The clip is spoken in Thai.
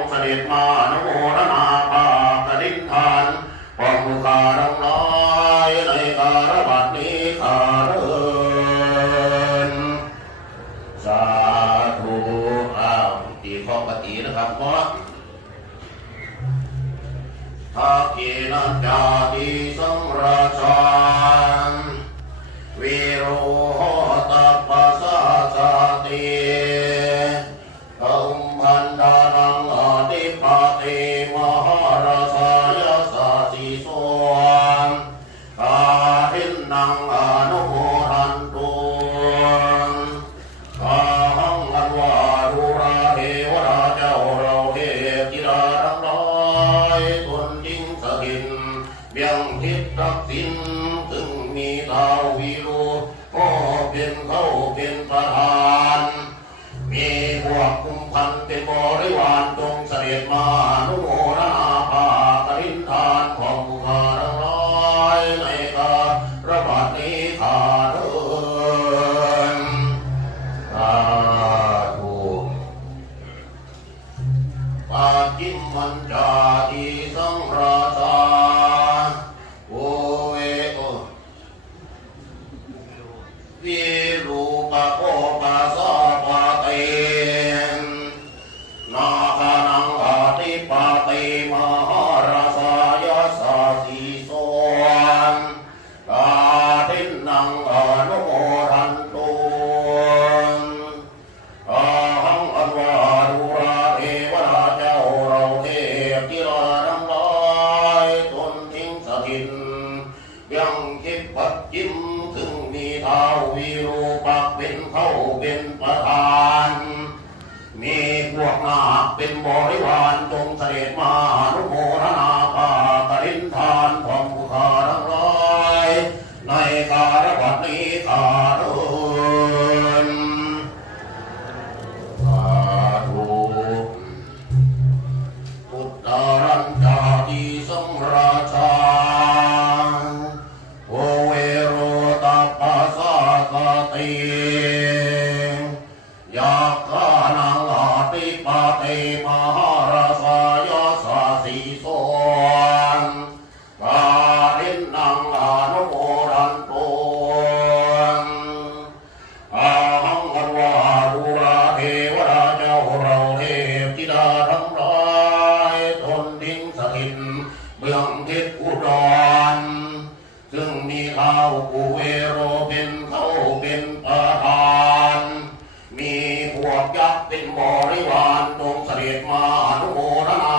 งเสด็จมาอนโมทนาภาคดินทานปองมุขารังน้อยในการบัดนี้ขาเรินสาธุอ้าวตีข้อปฏินะครับเพราะทักขินัจจาติสังราชวิโร นุโมทันตุอาหังอันวารุราเทวราเจ้าเราเทพธิดาทั้งหลายตนจิงสกินเบียงทิพทักสินถึงมีดาววิโรก็เป็นเขาเป็นประธาน จิมมันจาติสังราชา เท้าวิรูปักเป็นเข้าเป็นประธาน มีพวกนาเป็นบริวารจงเสด็จมา ยาคานังอาติปะเตมหาราสายสาสีโสนกาลินนังอนุโมทันตุอาหังอันวารุราเทวราเจ้าเราเทพธิดาทั้งหลายทนดิ้งสถิตเบื้องทิศอุดรซึ่งมีข้าวกุเวร ยักษ์เบริวารดงเสด็จมาอนุโมทนา